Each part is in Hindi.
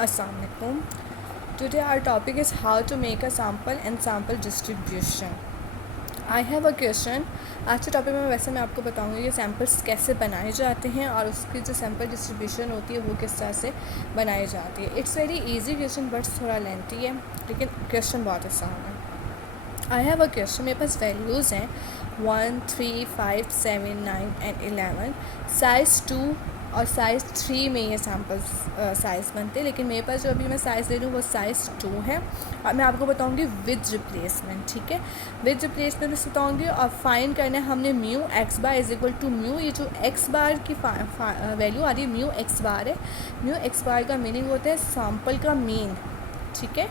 Assalamualaikum. Today our topic is how to make a sample and sample distribution. I have a question. आज के टॉपिक में वैसे मैं आपको बताऊंगी कि सैम्पल्स कैसे बनाए जाते हैं और उसकी जो सैम्पल डिस्ट्रीब्यूशन होती है वो किस तरह से बनाई जाती है. It's very easy question but थोड़ा लेंथी है, लेकिन क्वेश्चन बहुत आसान है. I have a question. मेरे पास वैल्यूज़ हैं 1, 3, 5, 7, 9 एंड 11. साइज़ 2 और साइज़ 3 में ये सैम्पल्स साइज़ बनते हैं, लेकिन मेरे पास जो अभी मैं साइज़ ले रही हूँ वो साइज़ 2 है. और मैं आपको बताऊँगी विद रिप्लेसमेंट. ठीक है, विद रिप्लेसमेंट में बताऊँगी. और फाइंड करना है हमने mu X bar is equal to mu. ये जो एक्स बार की वैल्यू आ रही है म्यू एक्स बार है. म्यू एक्स बार का मीनिंग होता है सैम्पल का मीन. ठीक है,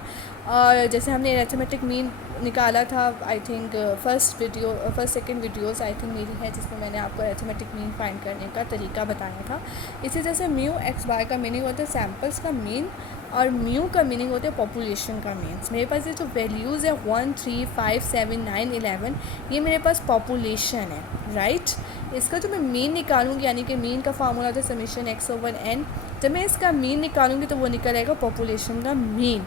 और जैसे हमने अरिथमेटिक मीन निकाला था, I think first second videos I think मेरी है जिसमें मैंने आपको अरिथमेटिक मीन फाइंड करने का तरीका बताया था. इसी तरह से म्यू एक्स बार का मीनिंग होता है सैम्पल्स का मीन और म्यू का मीनिंग होता है पॉपुलेशन का मीन. मेरे पास ये जो वैल्यूज़ है 1, 3, 5, 7, 9, 11 ये मेरे पास पॉपुलेशन है. राइट, इसका जो मैं मीन निकालूंगी यानी कि मीन का फार्मूला होता है समेशन एक्स ओवर एन. जब मैं इसका मीन निकालूंगी तो वो निकल आएगा पॉपुलेशन का मीन.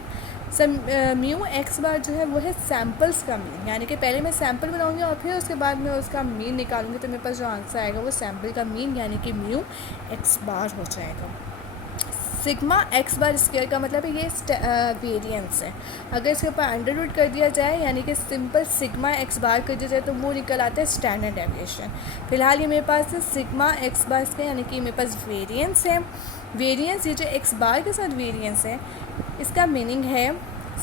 म्यू एक्स बार जो है वो है सैम्पल्स का मीन, यानी कि पहले मैं सैम्पल बनाऊंगी और फिर उसके बाद मैं उसका मीन निकालूंगी तो मेरे पास जो आंसर आएगा वो सैम्पल का मीन यानी कि म्यू एक्स बार हो जाएगा. सिग्मा एक्स बार स्क्वायर का मतलब है ये वेरिएंस है. अगर इसके ऊपर अंडर रूट कर दिया जाए यानी कि सिंपल सिग्मा एक्स बार कर दिया जाए तो वो निकल आता है स्टैंडर्ड डेविएशन. फिलहाल ये मेरे पास सिग्मा एक्स बार का यानी कि मेरे पास वेरिएंस है. वेरिएंस ये जो एक्स बार के साथ वेरिएंस है इसका मीनिंग है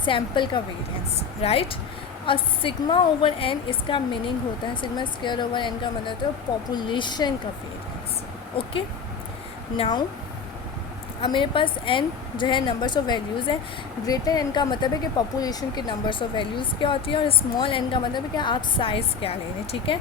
सैम्पल का वेरिएंस. राइट, और सिग्मा ओवर एन इसका मीनिंग होता है सिग्मा स्क्वायर ओवर एन का मतलब होता है पॉपुलेशन का वेरिएंस. ओके, नाउ अब मेरे पास n जो है नंबर्स ऑफ वैल्यूज़ हैं. ग्रेटर n का मतलब है कि पॉपुलेशन के नंबर्स ऑफ वैल्यूज़ क्या होती है और स्मॉल n का मतलब है कि आप साइज़ क्या ले रहे हैं. ठीक है,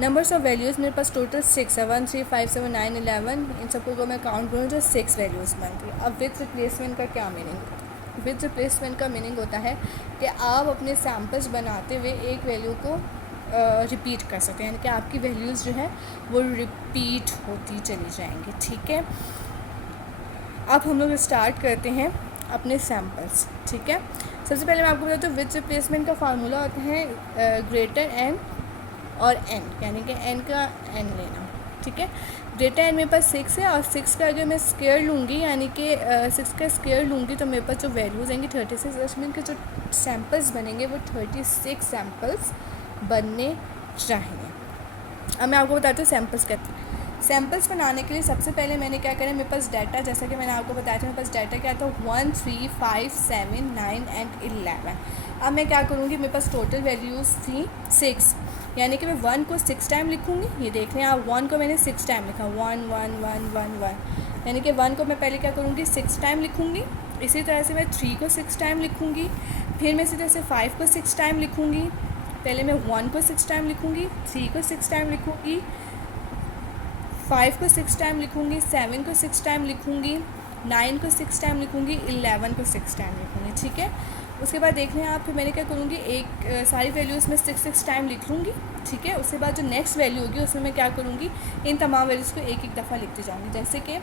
नंबर्स ऑफ वैल्यूज़ मेरे पास टोटल 6 है. 1, 3, 5, 7, 9, 11. इन सबको को मैं काउंट करूँ तो 6 वैल्यूज़ बनती है. अब विद रिप्लेसमेंट का क्या मीनिंग है? विद रिप्लेसमेंट का मीनिंग होता है कि आप अपने सैम्पल्स बनाते हुए एक वैल्यू को रिपीट कर सकते हैं, यानी कि आपकी वैल्यूज़ जो है वो रिपीट होती चली जाएंगी. ठीक है, अब हम लोग स्टार्ट करते हैं अपने सैम्पल्स. ठीक है, सबसे पहले मैं आपको बताती हूँ विद रिप्लेसमेंट का फार्मूला होता है ग्रेटर एन और एन, यानी कि एन का एन लेना. ठीक है, ग्रेटर एन मेरे पास 6 है और 6 का अगर मैं स्क्वायर लूँगी यानी कि 6 का स्क्वायर लूँगी तो मेरे पास जो वैल्यूज़ आएंगी 36. दशमिन के जो सैम्पल्स बनेंगे वो 36 सैम्पल्स बनने चाहिए. अब मैं आपको बताती हूँ सैम्पल्स कहते हैं. सैम्पल्स बनाने के लिए सबसे पहले मैंने क्या करा, मेरे पास डाटा जैसा कि मैंने आपको बताया था मेरे पास डाटा क्या था 1, 3, 5, 7, 9 एंड 11. अब मैं क्या करूँगी, मेरे पास टोटल वैल्यूज़ थी 6, यानी कि मैं 1 को 6 टाइम लिखूँगी. ये देख लें आप, 1 को मैंने 6 टाइम लिखा 1, 1, 1, 1, 1, यानी कि 1 को मैं पहले क्या करूँगी 6 टाइम लिखूँगी. इसी तरह से मैं 3 को 6 टाइम लिखूँगी. फिर मैं इसी तरह से 5 को 6 टाइम लिखूँगी. पहले मैं 1 को 6 टाइम लिखूँगी, 3 को 6 टाइम लिखूँगी, 5 को 6 टाइम लिखूँगी, 7 को 6 टाइम लिखूँगी, 9 को 6 टाइम लिखूँगी, 11 को 6 टाइम लिखूँगी. ठीक है, उसके बाद देख लें आप, फिर मैंने क्या करूँगी सारी वैल्यूज़ में 6 टाइम लिख लूँगी. ठीक है, उसके बाद जो नेक्स्ट वैल्यू होगी उसमें मैं क्या करूँगी इन तमाम वैल्यूज़ को एक एक दफ़ा लिखती जाऊँगी. जैसे कि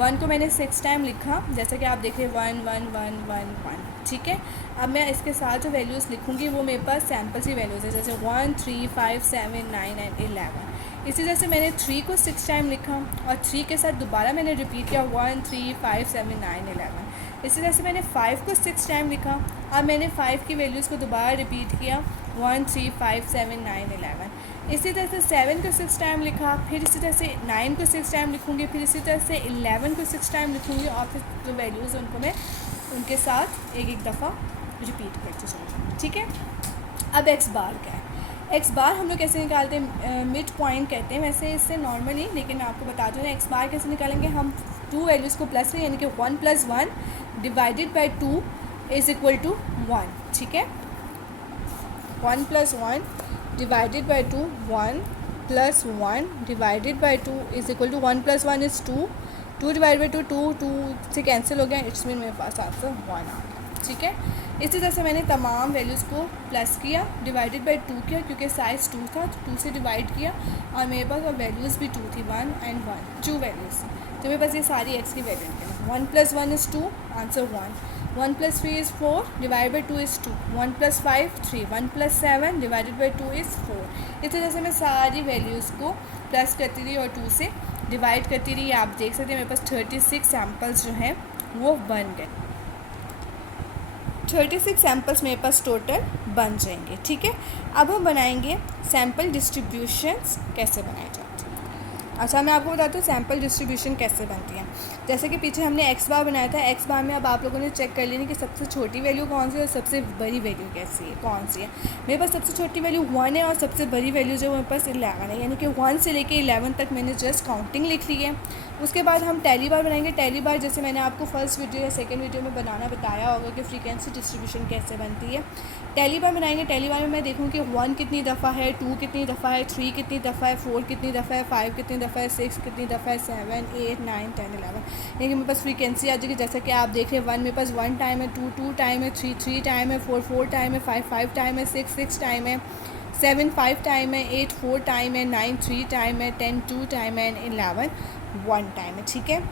1 को मैंने 6 टाइम लिखा, जैसे कि आप देख रहे 1, 1, 1, 1, 1. ठीक है, अब मैं इसके साथ जो वैल्यूज़ लिखूँगी वो मेरे पास सैम्पल्स की वैल्यूज़ है, जैसे 1, 3, 5, 7, 9 एंड 11. इसी तरह से मैंने 3 को 6 टाइम लिखा और 3 के साथ दोबारा मैंने रिपीट किया 1, 3, 5, 7, 9, 11. इसी तरह से मैंने 5 को 6 टाइम लिखा. अब मैंने 5 की वैल्यूज़ को दोबारा रिपीट किया 1, 3, 5, 7, 9, 11. इसी तरह से 7 को 6 टाइम लिखा, फिर इसी तरह से 9 को 6 टाइम लिखूँगी, फिर इसी तरह से 11 को 6 टाइम लिखूँगी और फिर जो वैल्यूज़ उनको मैं उनके साथ एक एक दफ़ा रिपीट करती चलूँगी. ठीक है, अब एक्स बार क्या है? एक्स बार हम लोग कैसे निकालते हैं, मिड पॉइंट कहते हैं वैसे इससे नॉर्मली, लेकिन मैं आपको बता दूँ एक्स बार कैसे निकालेंगे. हम 2 वैल्यूज़ को प्लस में यानी कि 1 + 1 divided by 2 is equal to 1. ठीक है, 1 + 1 divided by 2, 1 + 1 divided by 2 is equal to 1 + 1 is 2, 2 divide by 2 2 2 से कैंसिल हो गया. इट्स मीन मेरे पास आंसर 1 आ गया. ठीक है। इसी तरह से मैंने तमाम वैल्यूज़ को प्लस किया, डिवाइडेड बाई 2 किया क्योंकि साइज़ 2 था, तो 2 से डिवाइड किया और मेरे पास और वैल्यूज़ भी 2 थी, 1 एंड 1, 2 वैल्यूज़। तो मेरे पास ये सारी एक्स की वैल्यू निकली। 1 + 1 is 2, answer 1। 1 + 3 is 4, divide by 2 is 2। 1 + 5 3, 1 + 7 divided by 2 is 4। इस तरह से मैं सारी वैल्यूज़ को प्लस करती रही और 2 से डिवाइड करती रही। आप देख सकते हैं मेरे पास 36 सैम्पल्स जो हैं वो बन गए। 36 सैम्पल्स मेरे पास टोटल बन जाएंगे। ठीक है, अब हम बनाएंगे सैम्पल डिस्ट्रीब्यूशंस कैसे बनाए जाते हैं। अच्छा, मैं आपको बताती हूँ सैम्पल डिस्ट्रीब्यूशन कैसे बनती है। जैसे कि पीछे हमने एक्स बार बनाया था, एक्स बार में अब आप लोगों ने चेक कर लेनी कि सबसे छोटी वैल्यू कौन सी है और सबसे बड़ी वैल्यू कैसी है, कौन सी है। मेरे पास सबसे छोटी वैल्यू 1 है और सबसे बड़ी वैल्यू जो मेरे पास 11 है, यानी कि 1 से लेके 11 तक मैंने जस्ट काउंटिंग लिख ली है। उसके बाद हम टैली बार बनाएंगे। टैली बार जैसे मैंने आपको फर्स्ट वीडियो या सेकंड वीडियो में बनाना बताया होगा कि फ्रीक्वेंसी डिस्ट्रीब्यूशन कैसे बनती है। टैली बार बनाएंगे। टैली बार में मैं देखूँ कि 1 कितनी दफ़ा है, 2 कितनी दफ़ा है, 3 कितनी दफ़ा है, 4 कितनी दफ़ा है, 5 कितनी दफ़ा है, 6 कितनी दफ़ा है, 7 8 9 10 11, यानी कि मेरे पास फ्रीक्वेंसी आ जाएगी। जैसे कि आप देख रहे हैं 1 मेरे पास 1 टाइम है, 2 2 टाइम है, 3 3 टाइम है, 4 4 टाइम है, 5 5 टाइम है, 6 6 टाइम है, 7 5 टाइम है, 8 4 टाइम है, 9 3 टाइम है, 10 2 टाइम है, 11 1 टाइम है। ठीक है,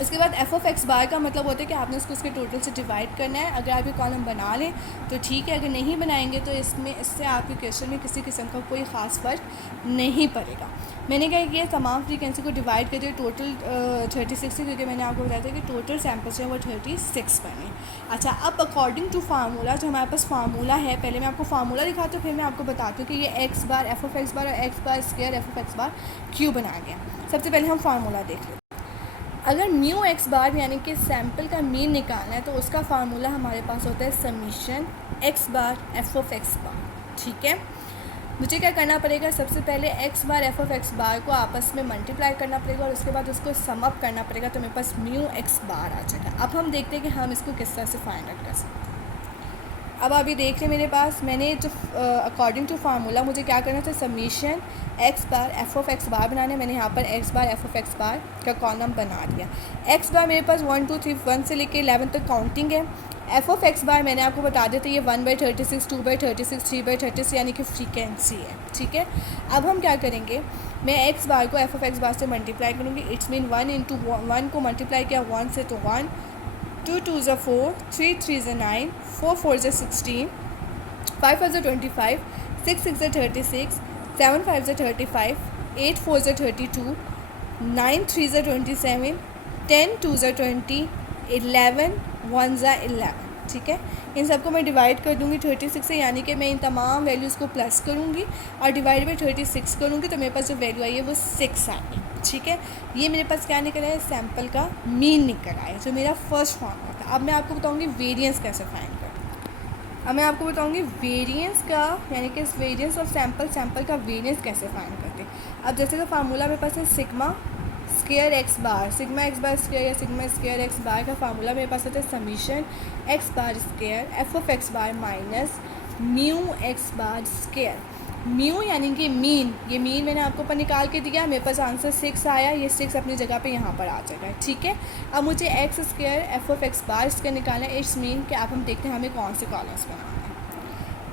इसके बाद एफ ऑफ एक्स बार का मतलब होता है कि आपने उसको उसके टोटल से डिवाइड करना है। अगर आप ये कॉलम बना लें तो ठीक है, अगर नहीं बनाएंगे तो इससे आपके क्वेश्चन में किसी किस्म का कोई ख़ास फ़र्क नहीं पड़ेगा। मैंने क्या किया, तमाम फ्रीक्वेंसी को डिवाइड कर दिया टोटल 36 से, क्योंकि मैंने आपको बताया था कि टोटल सैम्पल्स हैं वो 36 बने। अच्छा, अब अकॉर्डिंग टू फार्मूला, जो हमारे पास फार्मूला है, पहले मैं आपको फार्मूला दिखाती हूँ, फिर मैं आपको बताती हूँ कि ये x bar f of x bar और x bar square f of x bar क्यों बना गया। सबसे पहले हम फार्मूला देख लेते हैं। अगर म्यू एक्स बार यानी कि सैम्पल का मीन निकालना है तो उसका फार्मूला हमारे पास होता है summation x bar f of x bar. ठीक है, मुझे क्या करना पड़ेगा, सबसे पहले x bar f of x bar को आपस में मल्टीप्लाई करना पड़ेगा और उसके बाद उसको सम अप करना पड़ेगा, तो मेरे पास म्यू एक्स बार आ जाएगा। अब हम देखते हैं कि हम इसको किस तरह से फाइंड आउट कर सकते हैं। अब अभी देख लें मेरे पास, मैंने जो अकॉर्डिंग टू फार्मूला मुझे क्या करना था, summation x bar f of x bar बनाने। मैंने यहाँ पर x bar f of x bar का कॉलम बना दिया। एक्स बार मेरे पास 1 2 3 1 से लेके 11 तक काउंटिंग है। एफ ऑफ एक्स बार मैंने आपको बता दिया था ये 1/36 2/36 3/36 यानी कि फ्रीक्वेंसी है। ठीक है, अब हम क्या करेंगे, मैं एक्स बार को एफ ऑफ एक्स बार से मल्टीप्लाई करूँगी। इट्स मीन 1 इंटू 1 को मल्टीप्लाई किया 1 से तो 1, 2 2 ज़ा 4, 3 3 ज़ा 9, 4 4 ज़ा 16, 5 5 ज़ा 25, 6 6 ज़ा 36, 7 5 ज़ा 35, 8 4 ज़ा 32, 9 3 ज़ा 27, 10 2 ज़ा 20, 11 1 ज़ा 11। ठीक है, इन सबको मैं डिवाइड कर दूँगी 36 से, यानी कि मैं इन तमाम वैल्यूज़ को प्लस करूँगी और डिवाइड बाई 36 करूँगी, तो मेरे पास जो वैल्यू आई है वो 6 आई। ठीक है, ये मेरे पास क्या निकला है, सैम्पल का मीन निकल आया, जो मेरा फर्स्ट फॉर्मूला था। अब मैं आपको बताऊँगी वेरिएंस कैसे फाइंड करते। अब मैं आपको बताऊँगी वेरिएंस का, यानी कि वेरिएंस ऑफ सैम्पल का वेरिएंस कैसे फाइंड करते। अब जैसे तो फार्मूला मेरे पास है सिग्मा स्क्वायर एक्स बार, सिग्मा एक्स बार स्क्वायर या सिग्मा स्क्वायर एक्स बार का फार्मूला मेरे पास होता है summation x bar square f of x bar minus mu X bar square. Mu यानी कि मीन, ये मीन मैंने आपको ऊपर निकाल के दिया, मेरे पास आंसर 6 आया, ये 6 अपनी जगह पे यहाँ पर आ जाएगा। ठीक है, अब मुझे x square f of x bar square निकालना है। इट्स मीन कि अब हम देखते हैं हमें कौन से कॉलम्स बनाना है।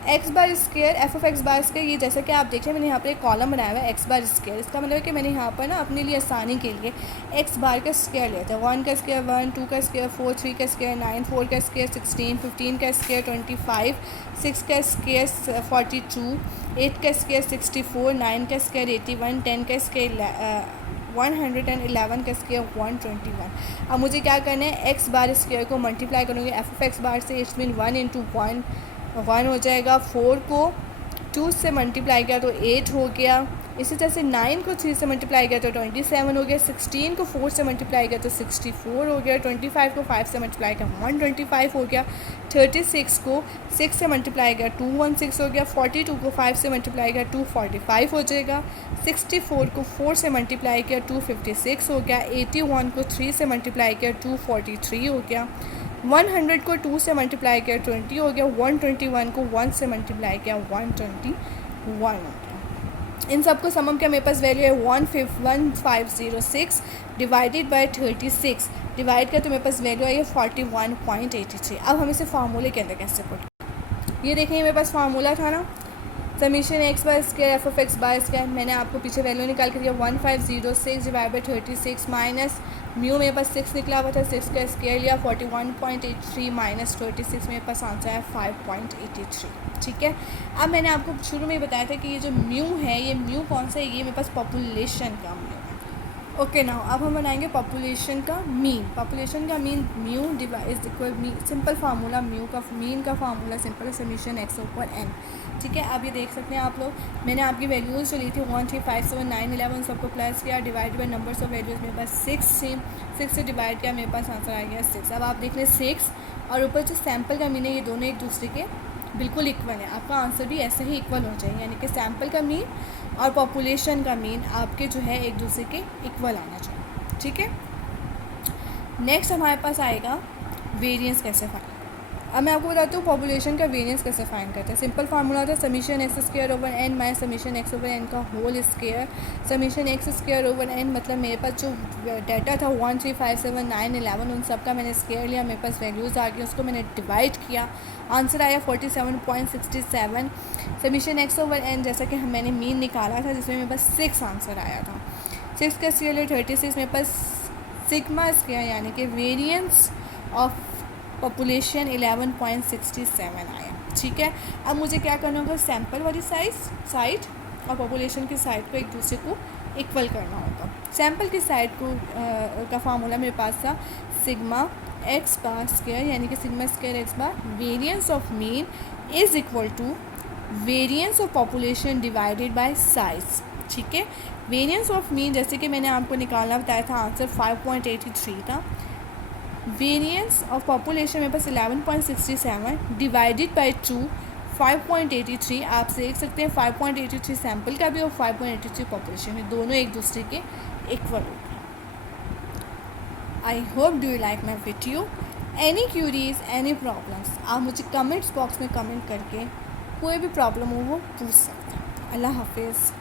X bar square f of x bar square, ये जैसे कि आप देख रहे हैं मैंने यहाँ पर एक कॉलम बनाया हुआ है एक्स बार स्क्वायर। इसका मतलब है कि मैंने यहाँ पर ना अपने लिए आसानी के लिए एक्स बार का स्क्वायर लिया था। 1 का स्क्वायर 1, 2 का स्क्वायर 4, 3 का स्क्वायर 9, 4 का स्क्वायर 16, 15 का स्क्वायर 25, 6 का स्क्वायर 42, 8 का स्क्वायर 64, 9 का स्क्वायर 81, 10 का स्क्वायर 111 का स्क्वायर 121। अब मुझे क्या करना है, एक्स बार स्क्वायर को मल्टीप्लाई करूँगी एफ ऑफ एक्स बार से। इट्स मीन 1 इंटू 1 1 हो जाएगा, 4 को 2 से मल्टीप्लाई किया तो 8 हो गया। इसी तरह से 9 को 3 से मल्टीप्लाई किया तो 27 हो गया, 16 को 4 से मल्टीप्लाई किया तो 64 हो गया, 25 को 5 से मल्टीप्लाई किया 125 हो गया, 36 को 6 से मल्टीप्लाई किया 216 हो गया, 42 को 5 से मल्टीप्लाई किया 245 हो जाएगा, 64 को 4 से मल्टीप्लाई किया 256 हो गया, 81 को 3 से मल्टीप्लाई किया 243 हो गया, 100 को 2 से मल्टीप्लाई किया 20 हो गया, 121 को 1 से मल्टीप्लाई किया 121 हो गया। इन सब को समम क्या मेरे पास वैल्यू है 1506 डिवाइडेड बाय 36 डिवाइड किया तो मेरे पास वैल्यू आई है 41.83। अब हम इसे फार्मूले के अंदर कैसे पुट, ये देखें मेरे पास फार्मूला था ना, summation x bye square f of x bye square, मैंने आपको पीछे वैल्यू निकाल के दिया 1506 डिवाइड बाई 36 माइनस म्यू मेरे पास 6 निकला हुआ था, 6 का स्क्वायर लिया 41.83 माइनस 36 मेरे पास आंसर है 5.83। ठीक है, अब मैंने आपको शुरू में बताया था कि ये जो म्यू है, ये म्यू कौन सा है, ये मेरे पास पॉपुलेशन का म्यू है। ओके नाउ अब हम बनाएंगे पॉपुलेशन का मीन। पॉपुलेशन का mean mu is equal me, simple formula mu का मीन का फार्मूला सिंपल समीशन एक्स ऊपर एन। ठीक है, अब ये देख सकते हैं आप लोग, मैंने आपकी वैल्यूज़ जो ली थी 1 3 5 7 9 11 सबको प्लस किया, divide by numbers of values मेरे पास 6 से डिवाइड किया, मेरे पास आंसर आ गया 6। अब आप देख लें 6 और ऊपर जो सैम्पल का मीन है, ये दोनों एक दूसरे के बिल्कुल इक्वल है, आपका आंसर भी ऐसे ही इक्वल हो चाहिए, यानी कि सैम्पल का मीन और पॉपुलेशन का मीन आपके जो है एक दूसरे के इक्वल आना चाहिए। ठीक है, नेक्स्ट हमारे पास आएगा वेरिएंस कैसे फाइंड। अब मैं आपको बताती हूँ पॉपुलेशन का वेरिएंस कैसे फाइंड करते हैं। सिंपल फार्मूला होता है summation x square over n minus summation x over n का whole square. Summation x square over n मतलब मेरे पास जो डाटा था 1 3 5 7 9 11 उन सब का मैंने स्क्वायर लिया, मेरे पास वैल्यूज़ आ गई, उसको मैंने डिवाइड किया, आंसर आया 47.67। समीशन एक्स ओवर एन जैसा कि मैंने मीन निकाला था जिसमें मेरे पास 6 आंसर आया था, 6 का स्क्वायर लिया 36, मेरे पास सिग्मा स्क्वायर यानी कि वेरिएंस ऑफ पॉपुलेशन 11.67 आया। ठीक है, अब मुझे क्या करना होगा, सैम्पल वाली साइड और पॉपुलेशन की साइड को एक दूसरे को इक्वल करना होगा। सैम्पल की साइड को का फार्मूला मेरे पास था सिग्मा एक्स बार स्क्वायर यानी कि sigma square X bar variance of mean is equal to variance of population divided by size. ठीक है, वेरिएंस ऑफ मीन जैसे कि मैंने आपको निकालना बताया था, आंसर 5.83 था। वेरिएंस ऑफ पॉपुलेशन मेरे पास 11.67 डिवाइडेड बाई 2 5.83। आप देख सकते हैं 5.83 सैम्पल का भी और 5.83 पॉपुलेशन में, दोनों एक दूसरे के इक्वल हो गए। I hope do you like my video. Any curies any problems आप मुझे कमेंट्स बॉक्स में कमेंट करके कोई भी प्रॉब्लम हो वो पूछ सकते हैं। अल्लाह हाफिज़।